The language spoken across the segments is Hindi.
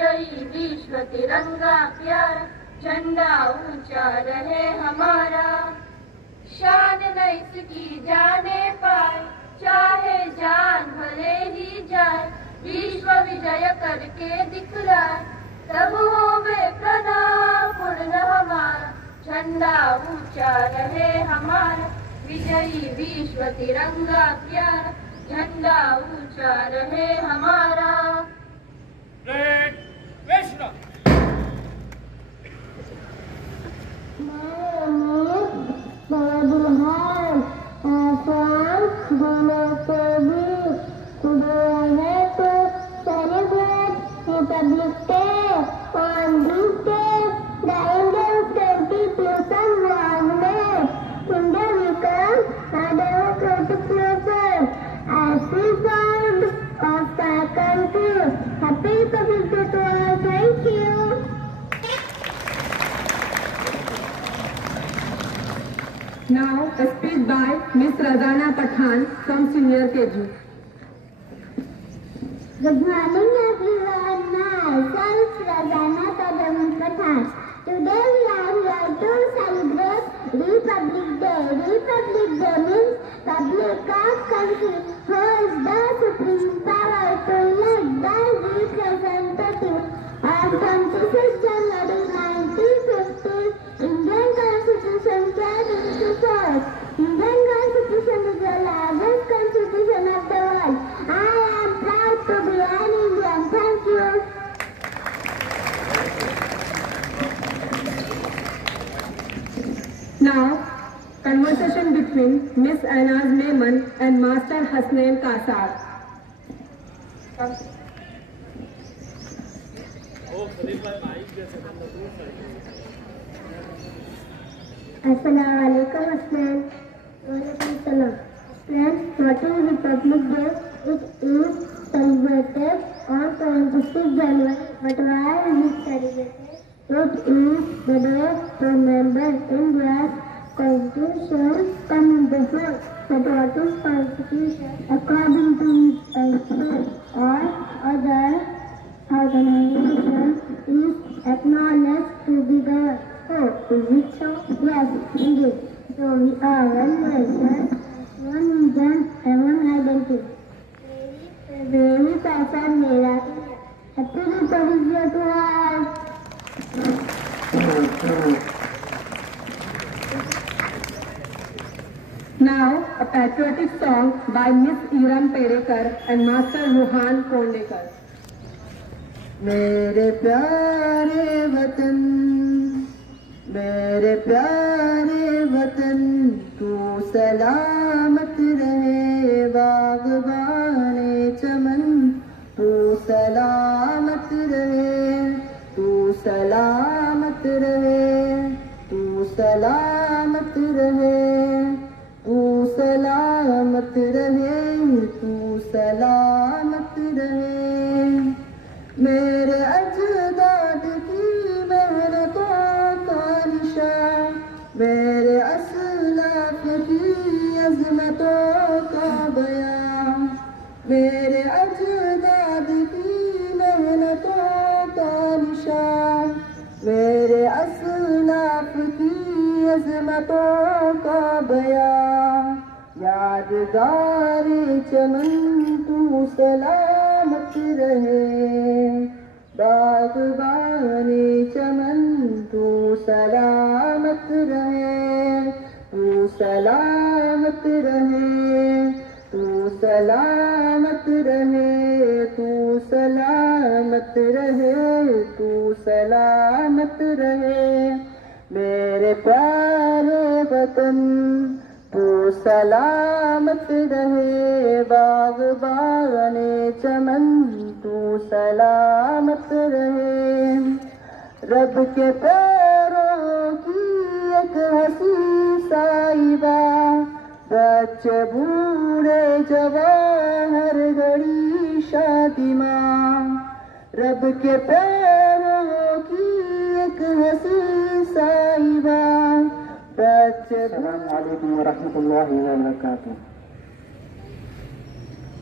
विजयी विश्व तिरंगा प्यारा, झंडा ऊंचा रहे हमारा। शान न इसकी जाने पाए, चाहे जान भले ही जाए, विश्व विजय करके दिखलाए, तब होवे प्रणाम पूर्ण हमारा, झंडा ऊंचा रहे हमारा। विजयी विश्व तिरंगा प्यारा, झंडा ऊंचा रहे हमारा। Republic Day on this day, the Indian Constitution was made. India becomes a democratic nation as we found of our country. Happy Republic Day to all. Thank you. Now a speech by Miss Razana Pathan from Senior KG. Good morning everyone, myself Razana Pathan. Today we are here to celebrate Republic Day. Republic Day means public of country who is the supreme power to elect the representative. On 26 January 1950, Indian Constitution came into force. Indian Constitution is the largest constitution of the world. I am proud to be an Indian. Thank you. Now, conversation between Miss Ainaz Memon and Master Hasnain Kasar. Assalamualaikum Hasnain. Waalaikumsalam. Friends, what is Republic Day? It is celebrated on 26 January. But why is it celebrated? It is the day to remember India's Constitution come into force. But what is Constitution? According to its or other organization is acknowledged to be the is it so? Yes, indeed. So we are one nation, one region and one identity. Very person mera. Happy Republic Day to all. Now, a patriotic song by Miss Iram Perekar and Master Ruhan Kondekar. मेरे प्यारे वतन, मेरे प्यारे वतन, तू सलामत रहे बागबाने चमन, तू सलामत रहे, तू सलामत रहे, तू सलामत रहे, तू सलामत रहे, तू सलामत रहे। मेरे अजदाद की मेहनतों का निशान, मेरे असलाफ की अज़मतों का बयान, मेरे अजदाद की मेहनतों का निशान, मेरे असलाफ की अज़मतों का बयान। यादगारी चमन तू सलामत रहे, बागबानी चमन तू सलामत रहे, तू सलामत रहे, तू सलामत रहे, तू सलामत रहे, तू सलामत रहे। मेरे प्यारे वतन तू सलामत रहे, बागबाने चमन तू सलामत रहे। रब के पैरों की एक हंसी साइबा, बच्चे बूढ़े जवान हर घड़ी शादिमां, रब के पैरों की एक हंसी साइबा, बच्चे। अस्सलामु अलैकुम वरहमतुल्लाहि वबरकातुहू।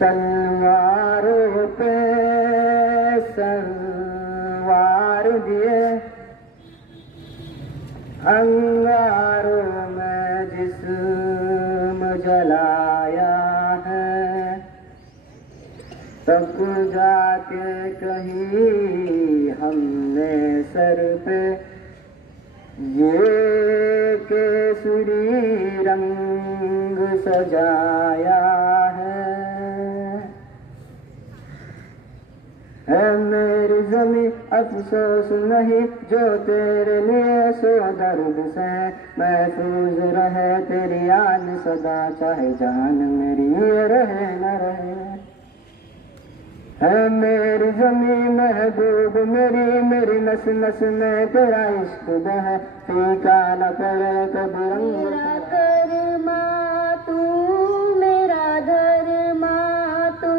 तलवारों पे सर अंगारों में जिस्म जलाया है, तब जाके कहीं हमने सर पे ये केसरी रंग सजाया है मेरी ज़मीं अफसोस नहीं जो तेरे लिए सो दर्द से महफूज रहे तेरी याद सदा, चाहे जान मेरी रहे न रहे। है मेरी ज़मीं महबूब मेरी नस नस में तेरा इश्क बहे, फीका न करे कभी रंग। मेरा कर्मा तू, मेरा धर्मा तू,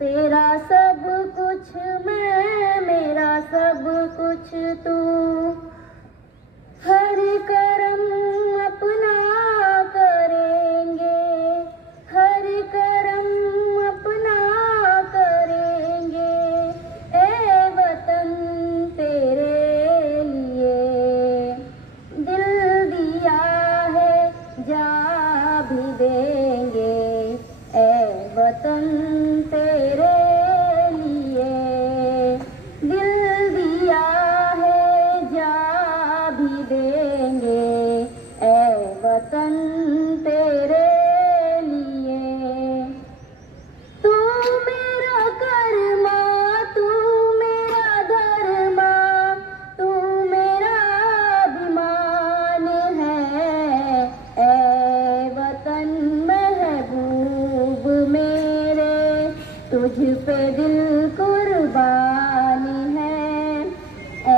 तेरा सब कुछ मैं, मेरा सब कुछ तू। हर करम अपना करेंगे, हर करम अपना करेंगे, ए वतन तेरे लिए दिल दिया है जा भी देंगे, ए वतन तेरे लिए दिल दिया है जा भी देंगे, ए वतन तेरे लिए। तू मेरा कर्मा, तू मेरा धर्मा, तू मेरा अभिमान है, ए वतन महबूब मेरे, तुझ पे दिल कुर्बानी है, ए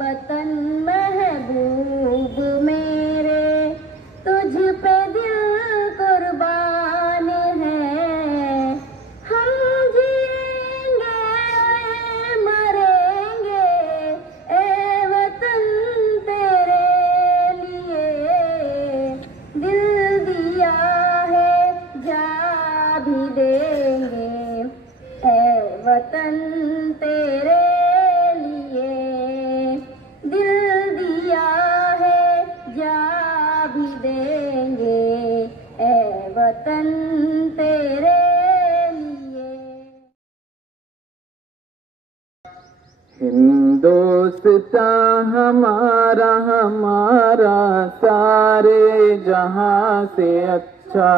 वतन महबूब मेरे, तुझ पे दिल कुर्बानी है। हम जिएंगे मरेंगे, ए वतन तेरे लिए दिल दिया है जा भी देंगे, ए वतन तेरे लिए दिल दिया है जा भी देंगे, ए वतन तेरे लिए। हिंदुस्तान हमारा हमारा सारे जहां से अच्छा,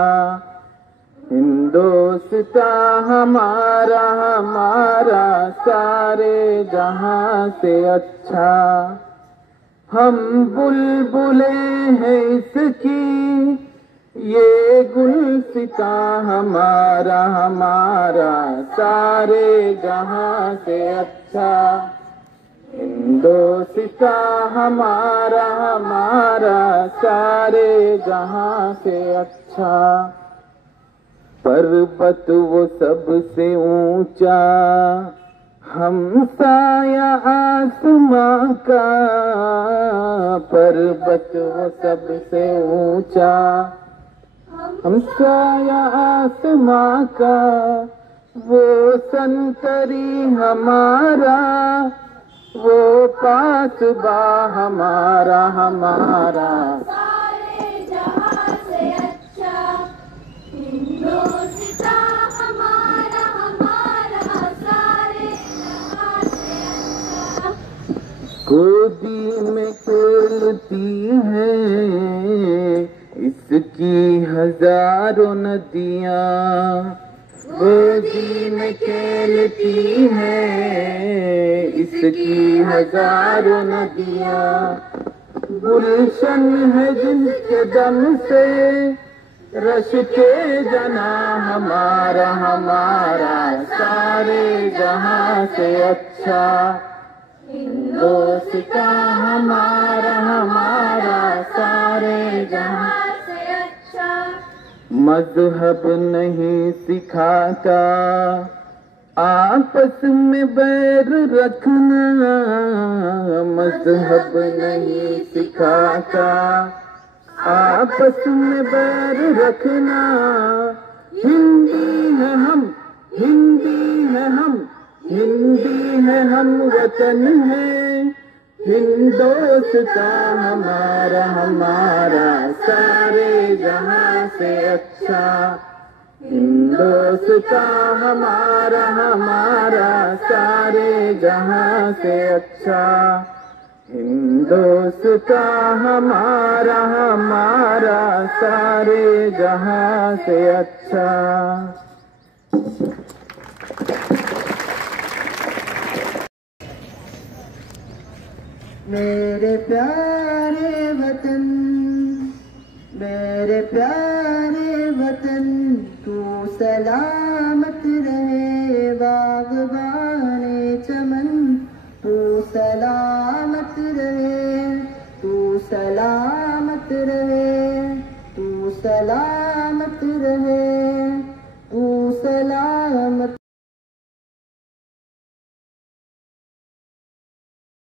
हिंदुस्तान हमारा हमारा सारे जहां से अच्छा। हम बुलबुले हैं इसकी ये गुलसितां हमारा हमारा सारे जहां से अच्छा। हिंदुस्तान हमारा हमारा सारे जहां से अच्छा। पर्वत वो सबसे ऊंचा, हम साया आसमां का, पर्वत वो सबसे ऊंचा, हम साया आसमां का, वो संतरी हमारा, वो पासबा हमारा हमारा सारे जहां से अच्छा। हिंदुस्तान हमारा हमारा सारे जहां से अच्छा। गोदी में खेलती है इसकी हजारों नदियां, गोदी में खेलती है इसकी हजारों नदियां। गुलशन है जिनके दम से रश्के जना हमारा हमारा सारे जहां से अच्छा। हिंदुस्तान हमारा हमारा सारे जहां से अच्छा। मजहब नहीं सिखाता आपस में बैर रखना, मजहब नहीं सिखाता आपस में बैर रखना। हिंदी है हम, हिंदी है हम, हिंदी है हम वतन है, हिंदुस्तान हमारा हमारा सारे जहां से अच्छा। हिंदुस्तान हमारा हमारा सारे जहां से अच्छा। हिंदुस्तान हमारा हमारा सारे जहां से अच्छा। मेरे प्यारे वतन, मेरे प्यारे वतन, तू सलामत रहे बागबाने चमन। तू सलामत रहे, तू सलामत रहे, तू सलामत रहे, तू सलामत